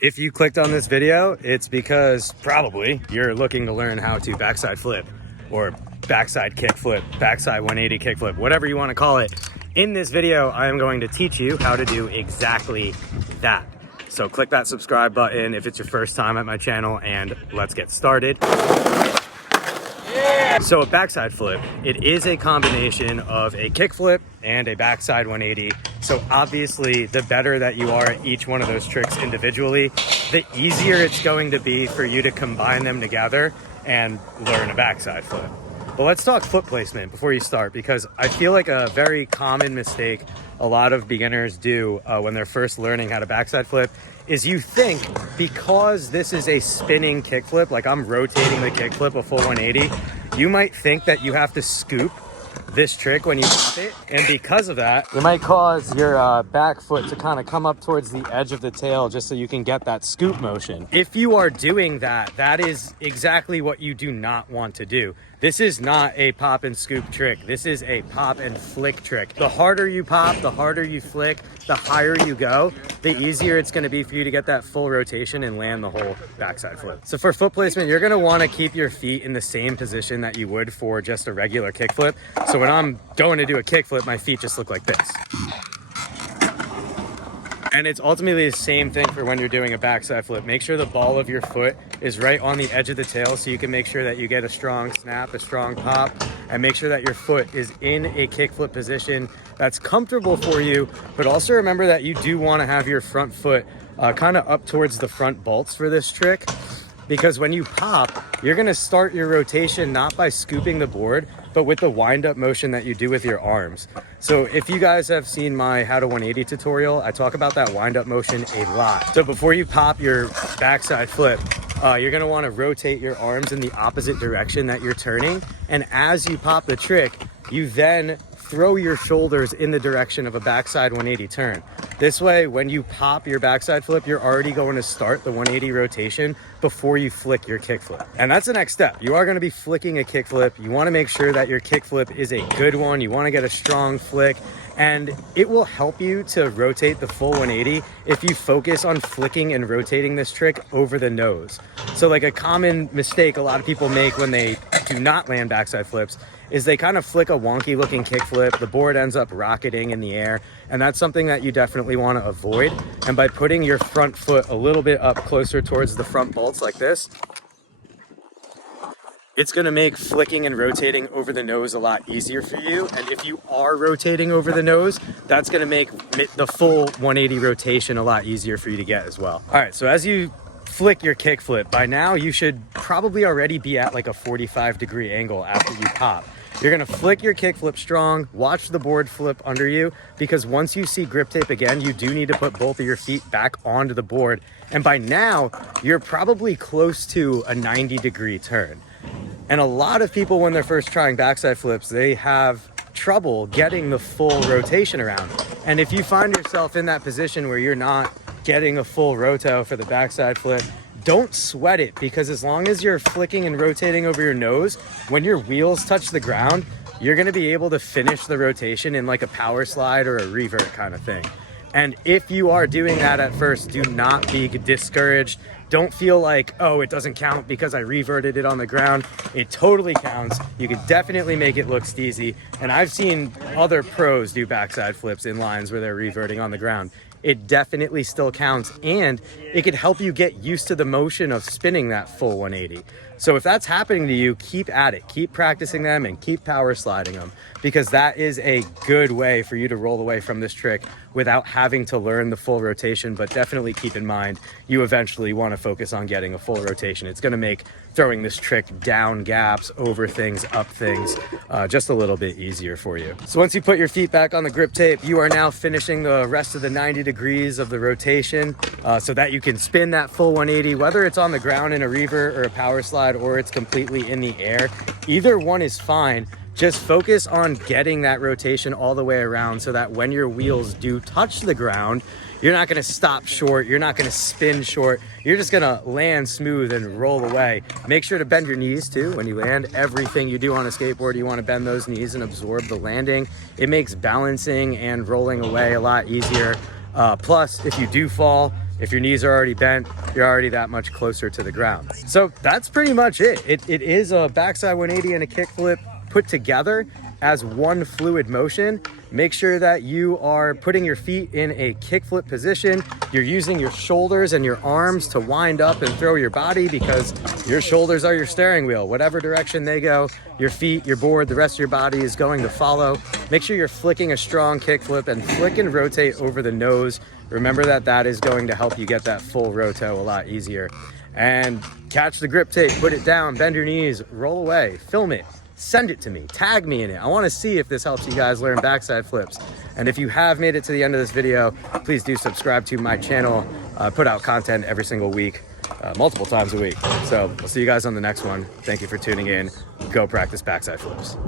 If you clicked on this video, it's because probably you're looking to learn how to backside flip or backside kick flip, backside 180 kick flip, whatever you want to call it. In this video, I am going to teach you how to do exactly that. So click that subscribe button if it's your first time at my channel, and let's get started. So a backside flip, it is a combination of a kick flip and a backside 180. So obviously the better that you are at each one of those tricks individually, the easier it's going to be for you to combine them together and learn a backside flip. But let's talk foot placement before you start, because I feel like a very common mistake a lot of beginners do when they're first learning how to backside flip is you think because this is a spinning kick flip, like I'm rotating the kick flip a full 180, you might think that you have to scoop this trick when you pop it, and because of that, it might cause your back foot to kind of come up towards the edge of the tail just so you can get that scoop motion. If you are doing that, that is exactly what you do not want to do. This is not a pop and scoop trick. This is a pop and flick trick. The harder you pop, the harder you flick, the higher you go, the easier it's going to be for you to get that full rotation and land the whole backside flip. So for foot placement, you're going to want to keep your feet in the same position that you would for just a regular kick flip. So when I'm going to do a kick flip, my feet just look like this. And it's ultimately the same thing for when you're doing a backside flip. Make sure the ball of your foot is right on the edge of the tail so you can make sure that you get a strong snap, a strong pop, and make sure that your foot is in a kick flip position that's comfortable for you. But also remember that you do want to have your front foot kind of up towards the front bolts for this trick, because when you pop, you're going to start your rotation not by scooping the board, but with the wind up motion that you do with your arms. So if you guys have seen my How to 180 tutorial, I talk about that wind up motion a lot. So before you pop your backside flip, you're going to want to rotate your arms in the opposite direction that you're turning. And as you pop the trick, you then throw your shoulders in the direction of a backside 180 turn. This way, when you pop your backside flip, you're already going to start the 180 rotation before you flick your kick flip. And that's the next step. You are going to be flicking a kick flip. You want to make sure that your kick flip is a good one. You want to get a strong flick, and it will help you to rotate the full 180 if you focus on flicking and rotating this trick over the nose. So like a common mistake a lot of people make when they do not land backside flips is they kind of flick a wonky looking kick flip. The board ends up rocketing in the air, and that's something that you definitely want to avoid. And by putting your front foot a little bit up closer towards the front bolts like this, it's going to make flicking and rotating over the nose a lot easier for you. And if you are rotating over the nose, that's going to make the full 180 rotation a lot easier for you to get as well. All right, so as you flick your kick flip, by now you should probably already be at like a 45-degree angle after you pop. You're going to flick your kick flip strong, watch the board flip under you, because once you see grip tape again, you do need to put both of your feet back onto the board. And by now, you're probably close to a 90-degree turn. And a lot of people, when they're first trying backside flips, they have trouble getting the full rotation around. And if you find yourself in that position where you're not getting a full roto for the backside flip, don't sweat it, because as long as you're flicking and rotating over your nose, when your wheels touch the ground, you're going to be able to finish the rotation in like a power slide or a revert kind of thing. And if you are doing that at first, do not be discouraged. Don't feel like, oh, it doesn't count because I reverted it on the ground. It totally counts. You can definitely make it look steezy. And I've seen other pros do backside flips in lines where they're reverting on the ground. It definitely still counts, and it could help you get used to the motion of spinning that full 180. So if that's happening to you, keep at it. Keep practicing them and keep power sliding them, because that is a good way for you to roll away from this trick without having to learn the full rotation. But definitely keep in mind, you eventually want to focus on getting a full rotation. It's going to make throwing this trick down gaps, over things, up things, just a little bit easier for you. So once you put your feet back on the grip tape, you are now finishing the rest of the 90 degrees of the rotation so that you can spin that full 180, whether it's on the ground in a revert or a power slide, or it's completely in the air. Either one is fine. Just focus on getting that rotation all the way around so that when your wheels do touch the ground, you're not going to stop short. You're not going to spin short. You're just going to land smooth and roll away. Make sure to bend your knees too when you land. Everything you do on a skateboard, you want to bend those knees and absorb the landing. It makes balancing and rolling away a lot easier. Plus, if you do fall, If your knees are already bent, you're already that much closer to the ground. So that's pretty much it. It is a backside 180 and a kickflip put together as one fluid motion. Make sure that you are putting your feet in a kickflip position. You're using your shoulders and your arms to wind up and throw your body, because your shoulders are your steering wheel. Whatever direction they go, your feet, your board, the rest of your body is going to follow. Make sure you're flicking a strong kickflip and flick and rotate over the nose. Remember that that is going to help you get that full roto a lot easier. And catch the grip tape, put it down, bend your knees, roll away, film it. Send it to me, tag me in it. I want to see if this helps you guys learn backside flips. And if you have made it to the end of this video, please do subscribe to my channel. I put out content every single week, multiple times a week. So I'll see you guys on the next one. Thank you for tuning in. Go practice backside flips.